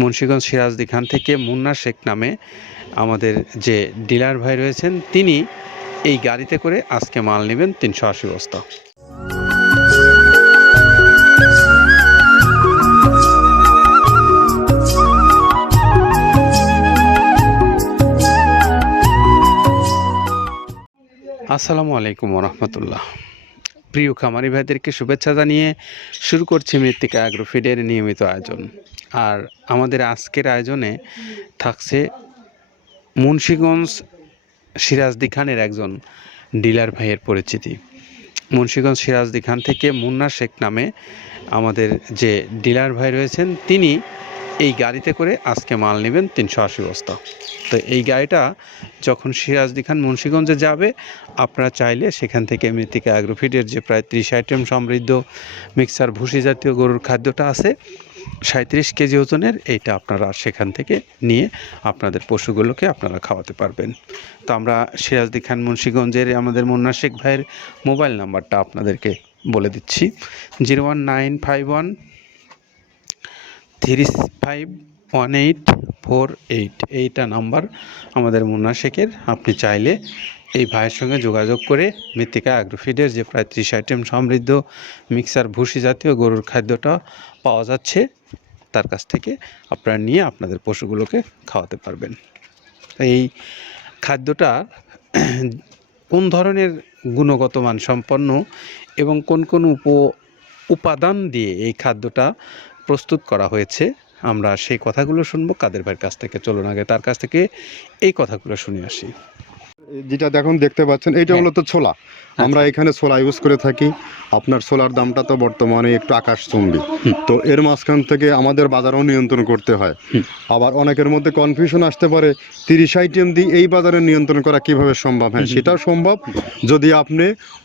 মুন্সিগঞ্জ সিরাজদি খান থেকে মুন্না শেখ নামে আমাদের যে ডিলার ভাই রয়েছেন, তিনি এই গাড়িতে করে আজকে মাল নেবেন তিনশো আশি বস্তা। আসসালামু আলাইকুম রহমতুল্লাহ। প্রিয় খামারি ভাইদেরকে শুভেচ্ছা জানিয়ে শুরু করছি মৃত্তিকা অ্যাগ্রোফিডের নিয়মিত আয়োজন। আর আমাদের আজকের আয়োজনে থাকছে মুন্সীগঞ্জ সিরাজদি খানের একজন ডিলার ভাইয়ের পরিচিতি। মুন্সীগঞ্জ সিরাজদি খান থেকে মুন্না শেখ নামে আমাদের যে ডিলার ভাই রয়েছেন, তিনি গাড়িতে করে আজকে মাল নেবেন তিনশো আশি বস্তা। তো এই গাড়িটা যখন সিরাজদি খান মুন্সীগঞ্জে যাবে, আপনারা চাইলে সেখান থেকে মৃত্তিকা অ্যাগ্রোফিডের যে প্রায় ত্রিশ আইটেম সমৃদ্ধ মিক্সার ভুসি জাতীয় গরুর খাদ্যটা আছে সাঁত্রিশ কেজি ওজনের এইটা আপনারা সেখান থেকে নিয়ে আপনাদের পশুগুলোকে আপনারা খাওয়াতে পারবেন। তো আমরা সিরাজদি খান মুন্সীগঞ্জের আমাদের মুন্না শেখ ভাইয়ের মোবাইল নাম্বারটা আপনাদেরকে বলে দিচ্ছি। Zero one nine five one three five one eight four eight এইটা নাম্বার আমাদের মুন্না শেখের। আপনি চাইলে এই ভাইয়ের সঙ্গে যোগাযোগ করে মৃত্তিকা অ্যাগ্রোফিডের যে প্রায় ত্রিশ আইটেম সমৃদ্ধ মিক্সার ভুসি জাতীয় গরুর খাদ্যটা পাওয়া যাচ্ছে, তার কাছ থেকে আপনারা নিয়ে আপনাদের পশুগুলোকে খাওয়াতে পারবেন। এই খাদ্যটা কোন ধরনের গুণগত মান সম্পন্ন এবং কোন কোন উপ উপাদান দিয়ে এই খাদ্যটা প্রস্তুত করা হয়েছে। আমরা সেই কথাগুলো শুনব। কাদের ভাইয়ের কাছ থেকে? চলুন আগে তার কাছ থেকে এই কথাগুলো শুনে আসি। যেটা দেখুন দেখতে পাচ্ছেন এইটা হ্যাঁ। তো ছোলা। আমরা এখানে ছোলা ইউজ করে থাকি। আপনার ছোলার দামটা তো বর্তমানে একটু আকাশচুম্বী। তো এর মাঝখান থেকে আমাদের বাজারও নিয়ন্ত্রণ করতে হয়। আবার অনেকের মধ্যে কনফিউশন আসতে পারে তিরিশ আইটেম দিয়ে এই বাজারে নিয়ন্ত্রণ করা কীভাবে সম্ভব? হ্যাঁ সেটা সম্ভব। যদি আপনি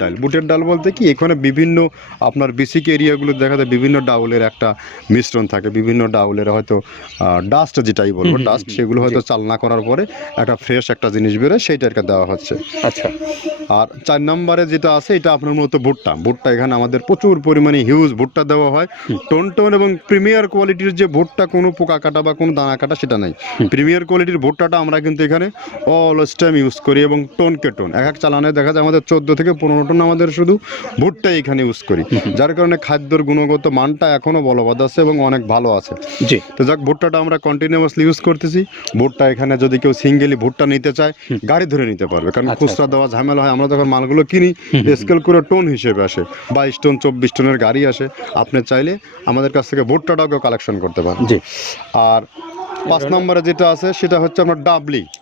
ডাল। বুটের ডাল বলতে কি এখানে বিভিন্ন আপনার বেসিক এরিয়াগুলো দেখা যায় বিভিন্ন ডাউলের একটা মিশ্রণ থাকে বিভিন্ন ডাউলের হয়তো ডাস্ট যেটাই বলব ডাস্ট সেগুলো হয়তো চালনা করার পরে একটা ফ্রেশ একটা জিনিস বেরোয় সেইটাকে দেওয়া হচ্ছে। আচ্ছা। আর চার নম্বরে যেটা আছে এটা আপনার মতো ভুট্টা। ভুট্টা এখানে আমাদের প্রচুর পরিমাণে হিউজ ভুট্টা দেওয়া হয়। টোন টোন এবং প্রিমিয়ার কোয়ালিটির যে ভুট্টা কোনো পোকা কাটা বা কোনো দানা কাটা সেটা নাই। প্রিমিয়ার কোয়ালিটির ভুট্টাটা আমরা কিন্তু এখানে অল টাইম ইউজ করি এবং টোনকে টোন। এক এক চালানে দেখা যায় আমাদের চোদ্দ থেকে পনেরো টন আমাদের শুধু ভুট্টা এখানে ইউজ করি। যার কারণে খাদ্যর গুণগত মানটা এখনও বলবৎ আছে এবং অনেক ভালো আছে। জি। তো যাক ভুট্টাটা আমরা কন্টিনিউয়াসলি ইউজ করতেছি। ভুট্টা এখানে যদি কেউ সিঙ্গেলি ভুট্টা নিতে চায় গাড়ি ধরে নিতে পারবে। কারণ আচ্ছা, খুচরা দেওয়া ঝামেলা হয় আমরা যখন মালগুলো কিনি স্কেল করে টোন হিসেবে আসে বাইশ টন চব্বিশ টনের গাড়ি আসে। আপনি চাইলে আমাদের কাছ থেকে ভুট্টাটাও কেউ কালেকশন করতে পারেন। জি। আর পাঁচ নম্বরে যেটা আছে সেটা হচ্ছে আপনার ডাবলি। আচ্ছা আচ্ছা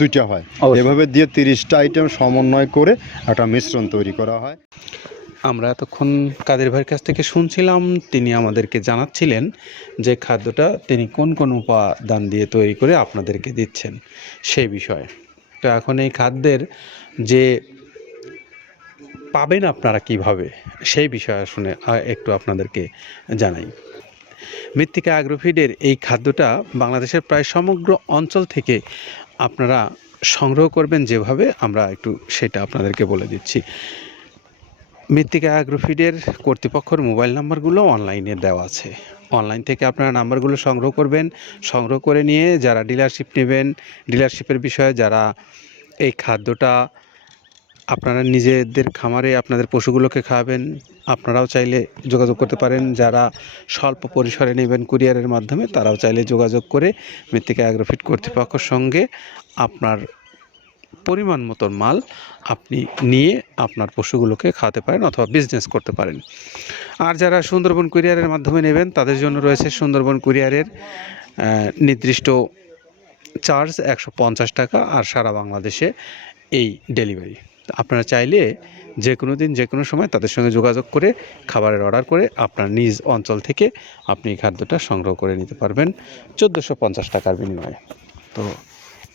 দুইটা হয়। এভাবে দিয়ে তিরিশটা আইটেম সমন্বয় করে একটা মিশ্রণ তৈরি করা হয়। আমরা এতক্ষণ কাদের ভাইয়ের কাছ থেকে শুনছিলাম তিনি আমাদেরকে জানাচ্ছিলেন যে খাদ্যটা তিনি কোন কোন উপাদান দিয়ে তৈরি করে আপনাদেরকে দিচ্ছেন সেই বিষয়ে। তো এখন এই খাদ্যের যে পাবেন আপনারা কীভাবে সেই বিষয়ে শুনে একটু আপনাদেরকে জানাই। মৃত্তিকা অ্যাগ্রোফিডের এই খাদ্যটা বাংলাদেশের প্রায় সমগ্র অঞ্চল থেকে আপনারা সংগ্রহ করবেন যেভাবে, আমরা একটু সেটা আপনাদেরকে বলে দিচ্ছি। মৃত্তিকা অ্যাগ্রোফিডের কর্তৃপক্ষের মোবাইল নাম্বারগুলো অনলাইনে দেওয়া আছে। অনলাইন থেকে আপনারা নাম্বারগুলো সংগ্রহ করবেন। সংগ্রহ করে নিয়ে যারা ডিলারশিপ নেবেন, ডিলারশিপের বিষয়ে যারা এই খাদ্যটা আপনারা নিজেদের খামারে আপনাদের পশুগুলোকে খাওয়াবেন আপনারাও চাইলে যোগাযোগ করতে পারেন। যারা স্বল্প পরিসরে নেবেন কুরিয়ারের মাধ্যমে, তারাও চাইলে যোগাযোগ করে মৃত্তিকা অ্যাগ্রোফিট কর্তৃপক্ষের সঙ্গে আপনার পরিমাণ মতন মাল আপনি নিয়ে আপনার পশুগুলোকে খাওয়াতে পারেন অথবা বিজনেস করতে পারেন। আর যারা সুন্দরবন কুরিয়ারের মাধ্যমে নেবেন, তাদের জন্য রয়েছে সুন্দরবন কুরিয়ারের নির্দিষ্ট চার্জ একশো পঞ্চাশ টাকা আর সারা বাংলাদেশে এই ডেলিভারি আপনারা চাইলে যে কোনো দিন, যে কোনো সময় তাদের সঙ্গে যোগাযোগ করে খাবারের অর্ডার করে আপনার নিজ অঞ্চল থেকে আপনি খাদ্যটা সংগ্রহ করে নিতে পারবেন চোদ্দোশো পঞ্চাশ টাকার বিনিময়ে। তো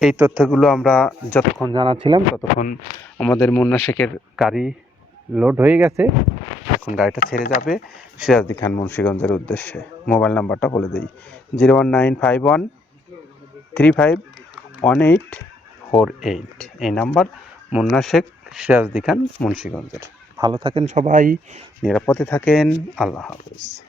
এই তথ্যগুলো আমরা যতক্ষণ জানাচ্ছিলাম, ততক্ষণ আমাদের মুন্না শেখের গাড়ি লোড হয়ে গেছে। এখন গাড়িটা ছেড়ে যাবে সিরাজদি খান মুন্সীগঞ্জের উদ্দেশ্যে। মোবাইল নাম্বারটা বলে দিই, zero one nine five one three five one eight four eight. এই নাম্বার মুন্না শেখ সিরাজদি খান মুন্সীগঞ্জের। ভালো থাকেন সবাই নিরাপদে থাকেন। আল্লাহ হাফেজ।